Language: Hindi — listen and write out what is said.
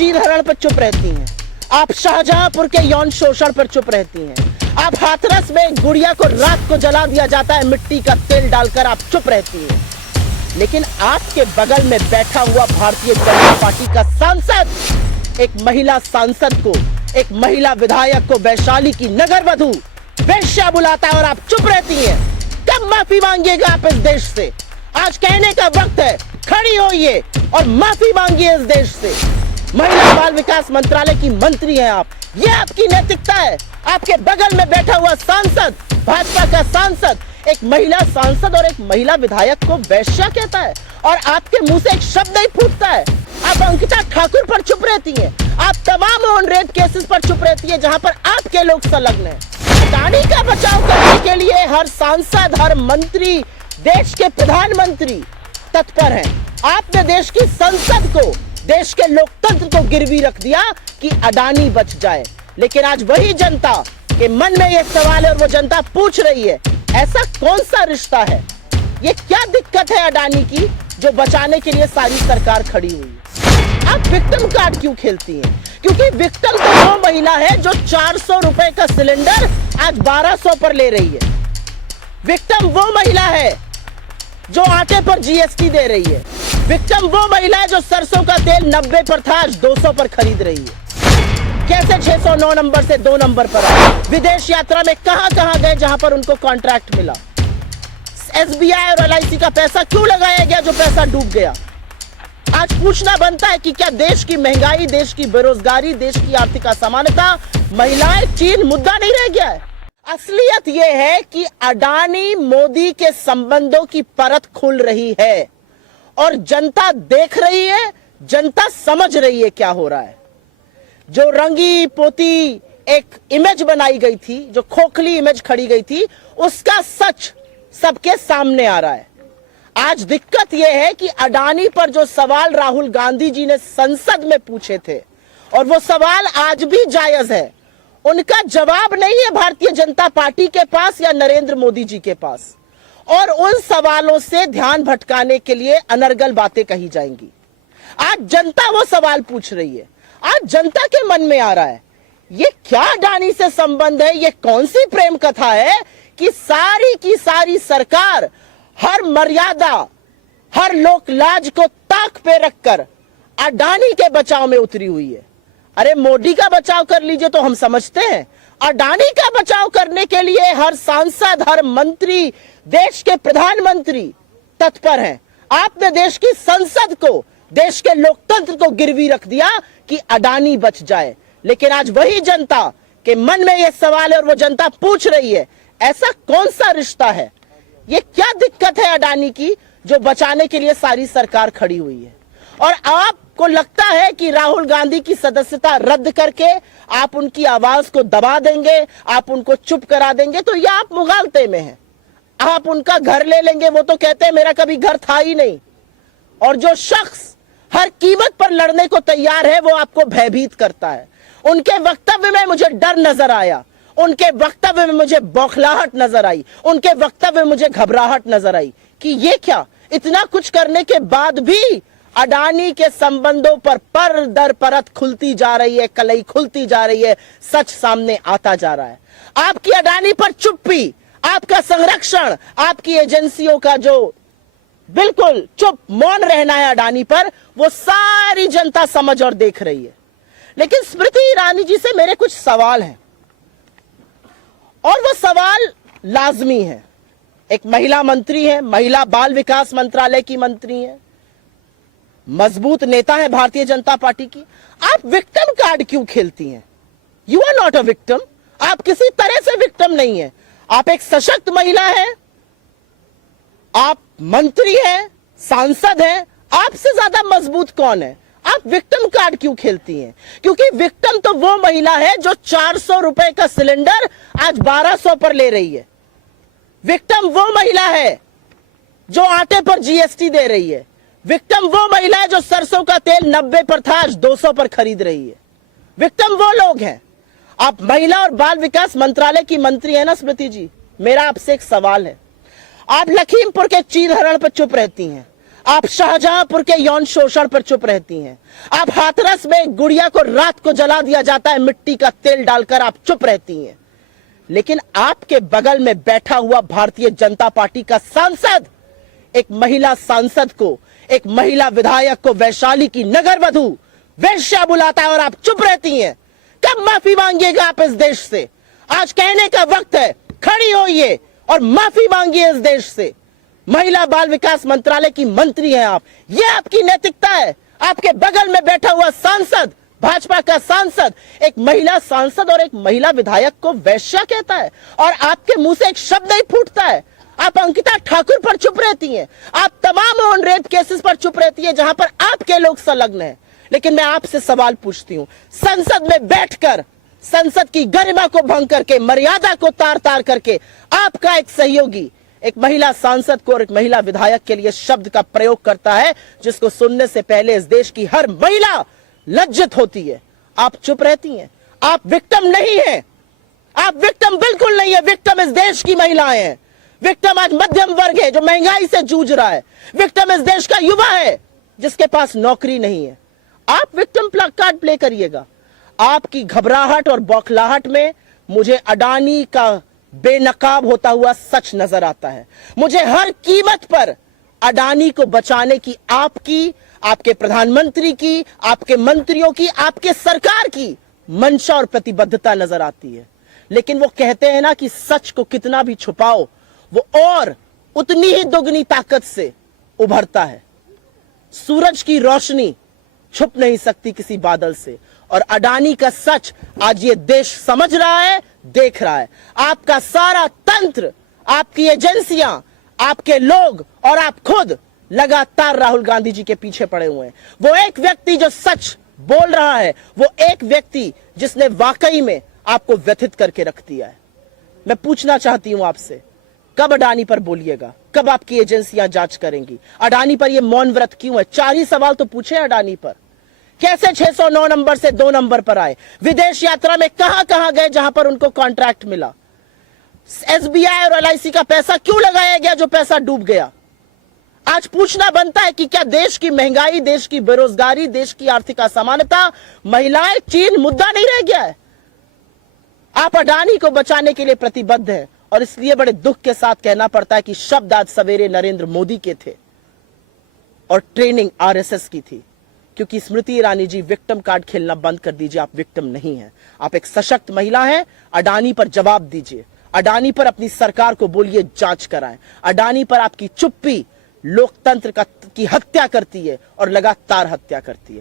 चीरहरण पर चुप रहती हैं, आप शाहजहांपुर के यौन शोषण पर चुप रहती हैं, आप हाथरस में गुड़िया को रात को जला दिया जाता है मिट्टी का तेल डालकर आप चुप रहती हैं। लेकिन आपके बगल में बैठा हुआ भारतीय जनता पार्टी का सांसद एक महिला सांसद को, एक महिला विधायक को वैशाली की नगर वधू वेश्या बुलाता है और आप चुप रहती हैं। कब माफी मांगिएगा आप इस देश से? आज कहने का वक्त है, खड़ी होइए और माफी मांगिए इस देश से। महिला बाल विकास मंत्रालय की मंत्री हैं आप, ये आपकी नैतिकता है? आपके बगल में बैठा हुआ सांसद, भाजपा का सांसद, एक महिला सांसद और एक महिला विधायक को वेश्या कहता है और आपके मुंह से एक शब्द नहीं फूटता है। आप अंकिता ठाकुर पर चुप रहती हैं, आप तमाम ऑन रेड केसेस पर चुप रहती है जहां पर आपके लोग संलग्न हैं। अडानी का बचाव करने के लिए हर सांसद, हर मंत्री, देश के प्रधानमंत्री तत्पर हैं। आपने देश की संसद को, देश के लोकतंत्र को गिरवी रख दिया कि अडानी बच जाए। लेकिन आज वही जनता के मन में यह सवाल है और वो जनता पूछ रही है, ऐसा कौन सा रिश्ता है, ये क्या दिक्कत है अडानी की जो बचाने के लिए सारी सरकार खड़ी हुई है? आप विक्टिम कार्ड क्यों खेलती हैं? क्योंकि विक्टिम तो वो महिला है जो 400 रुपए का सिलेंडर आज 1200 पर ले रही है। विक्टिम वो महिला है जो आटे पर जीएसटी दे रही है। विक्टिम वो महिला है जो सरसों का तेल 90 पर था आज 200 पर खरीद रही है। कैसे 609 नंबर से 2 नंबर पर आए? विदेश यात्रा में कहां गए जहां पर उनको कॉन्ट्रैक्ट मिला? एसबीआई और एलआईसी का पैसा क्यों लगाया गया जो पैसा डूब गया? आज पूछना बनता है कि क्या देश की महंगाई, देश की बेरोजगारी, देश की आर्थिक असमानता, महिलाएं, चीन मुद्दा नहीं रह गया है? असलियत यह है कि अडानी मोदी के संबंधों की परत खुल रही है और जनता देख रही है, जनता समझ रही है क्या हो रहा है। जो रंगी पोती एक इमेज बनाई गई थी, जो खोखली इमेज खड़ी गई थी, उसका सच सबके सामने आ रहा है। आज दिक्कत यह है कि अडानी पर जो सवाल राहुल गांधी जी ने संसद में पूछे थे और वो सवाल आज भी जायज है, उनका जवाब नहीं है भारतीय जनता पार्टी के पास या नरेंद्र मोदी जी के पास, और उन सवालों से ध्यान भटकाने के लिए अनर्गल बातें कही जाएंगी। आज जनता वो सवाल पूछ रही है, आज जनता के मन में आ रहा है, ये क्या अडानी से संबंध है, ये कौन सी प्रेम कथा है कि सारी की सारी सरकार हर मर्यादा, हर लोक लाज को ताक पे रखकर अडानी के बचाव में उतरी हुई है। अरे मोदी का बचाव कर लीजिए तो हम समझते हैं, अडानी का बचाव करने के लिए हर सांसद, हर मंत्री, देश के प्रधानमंत्री तत्पर हैं। आपने देश की संसद को, देश के लोकतंत्र को गिरवी रख दिया कि अडानी बच जाए। लेकिन आज वही जनता के मन में यह सवाल है और वो जनता पूछ रही है, ऐसा कौन सा रिश्ता है, ये क्या दिक्कत है अडानी की जो बचाने के लिए सारी सरकार खड़ी हुई है? और आपको लगता है कि राहुल गांधी की सदस्यता रद्द करके आप उनकी आवाज को दबा देंगे, आप उनको चुप करा देंगे, तो यह आप मुगालते में हैं। आप उनका घर ले लेंगे, वो तो कहते हैं मेरा कभी घर था ही नहीं। और जो शख्स हर कीमत पर लड़ने को तैयार है वो आपको भयभीत करता है। उनके वक्तव्य में मुझे डर नजर आया, उनके वक्तव्य में मुझे बौखलाहट नजर आई, उनके वक्तव्य में मुझे घबराहट नजर आई कि ये क्या, इतना कुछ करने के बाद भी अडानी के संबंधों पर दर परत खुलती जा रही है, कलई खुलती जा रही है, सच सामने आता जा रहा है। आपकी अडानी पर चुप्पी, आपका संरक्षण, आपकी एजेंसियों का जो बिल्कुल चुप मौन रहना है अडानी पर, वो सारी जनता समझ और देख रही है। लेकिन स्मृति ईरानी जी से मेरे कुछ सवाल हैं और वो सवाल लाजमी है। एक महिला मंत्री है, महिला बाल विकास मंत्रालय की मंत्री है, मजबूत नेता है भारतीय जनता पार्टी की। आप विक्टिम कार्ड क्यों खेलती हैं? You are not a victim, आप किसी तरह से विक्टिम नहीं है। आप एक सशक्त महिला है, आप मंत्री हैं, सांसद हैं, आपसे ज्यादा मजबूत कौन है? आप विक्टिम कार्ड क्यों खेलती हैं? क्योंकि विक्टिम तो वो महिला है जो 400 रुपए का सिलेंडर आज 1200 पर ले रही है। विक्टिम वो महिला है जो आटे पर जीएसटी दे रही है। विक्टिम वो महिला है जो सरसों का तेल 90 पर था आज 200 पर खरीद रही है। विक्टिम वो लोग हैं। आप महिला और बाल विकास मंत्रालय की मंत्री है ना स्मृति जी, मेरा आपसे एक सवाल है। आप लखीमपुर के चीरहरण पर चुप रहती हैं, आप शाहजहांपुर के यौन शोषण पर चुप रहती हैं। आप हाथरस में एक गुड़िया को रात को जला दिया जाता है मिट्टी का तेल डालकर, आप चुप रहती हैं। लेकिन आपके बगल में बैठा हुआ भारतीय जनता पार्टी का सांसद एक महिला सांसद को, एक महिला विधायक को वैशाली की नगरवधु वेश्या बुलाता है और आप चुप रहती हैं। कब माफी मांगिएगा आप इस देश से? आज कहने का वक्त है, खड़ी होइए और माफी मांगिए इस देश से। महिला बाल विकास मंत्रालय की मंत्री हैं आप, यह आपकी नैतिकता है? आपके बगल में बैठा हुआ सांसद, भाजपा का सांसद, एक महिला सांसद और एक महिला विधायक को वैश्या कहता है और आपके मुंह से एक शब्द नहीं फूटता है। आप अंकिता ठाकुर पर चुप रहती हैं। आप तमाम ऑन रेप केसेस पर चुप रहती हैं जहां पर आपके लोग संलग्न हैं। लेकिन मैं आपसे सवाल पूछती हूं, संसद में बैठकर संसद की गरिमा को भंग करके, मर्यादा को तार तार करके आपका एक सहयोगी एक महिला सांसद को और एक महिला विधायक के लिए शब्द का प्रयोग करता है जिसको सुनने से पहले इस देश की हर महिला लज्जित होती है। आप चुप रहती हैं। आप विक्टिम नहीं हैं। आप विक्टिम बिल्कुल नहीं है। विक्टिम इस देश की महिलाएं हैं। विक्टिम आज मध्यम वर्ग है जो महंगाई से जूझ रहा है। विक्टिम इस देश का युवा है जिसके पास नौकरी नहीं है। आप विक्टिम कार्ड प्ले करिएगा। आपकी घबराहट और बौखलाहट में मुझे अडानी का बेनकाब होता हुआ सच नजर आता है। मुझे हर कीमत पर अडानी को बचाने की आपकी, आपके प्रधानमंत्री की, आपके मंत्रियों की, आपके सरकार की मंशा और प्रतिबद्धता नजर आती है। लेकिन वो कहते हैं ना कि सच को कितना भी छुपाओ वो और उतनी ही दोगुनी ताकत से उभरता है। सूरज की रोशनी छुप नहीं सकती किसी बादल से, और अडानी का सच आज ये देश समझ रहा है, देख रहा है। आपका सारा तंत्र, आपकी एजेंसियां, आपके लोग और आप खुद लगातार राहुल गांधी जी के पीछे पड़े हुए हैं। वो एक व्यक्ति जो सच बोल रहा है, वो एक व्यक्ति जिसने वाकई में आपको व्यथित करके रख दिया है। मैं पूछना चाहती हूं आपसे, कब अडानी पर बोलिएगा? कब आपकी एजेंसियां जांच करेंगी? अडानी पर यह मौन व्रत क्यों है? 4 ही सवाल तो पूछे अडानी पर। कैसे 609 नंबर से 2 नंबर पर आए? विदेश यात्रा में कहां कहां गए जहां पर उनको कॉन्ट्रैक्ट मिला? एसबीआई और एलआईसी का पैसा क्यों लगाया गया जो पैसा डूब गया? आज पूछना बनता है कि क्या देश की महंगाई, देश की बेरोजगारी, देश की आर्थिक असमानता, महिलाएं, चीन मुद्दा नहीं रह गया है? आप अडानी को बचाने के लिए प्रतिबद्ध हैं और इसलिए बड़े दुख के साथ कहना पड़ता है कि शब्द आज सवेरे नरेंद्र मोदी के थे और ट्रेनिंग आरएसएस की थी। क्योंकि स्मृति ईरानी जी, विक्टिम कार्ड खेलना बंद कर दीजिए। आप विक्टिम नहीं हैं, आप एक सशक्त महिला हैं। अडानी पर जवाब दीजिए। अडानी पर अपनी सरकार को बोलिए जांच कराएं। अडानी पर आपकी चुप्पी लोकतंत्र की हत्या करती है और लगातार हत्या करती है।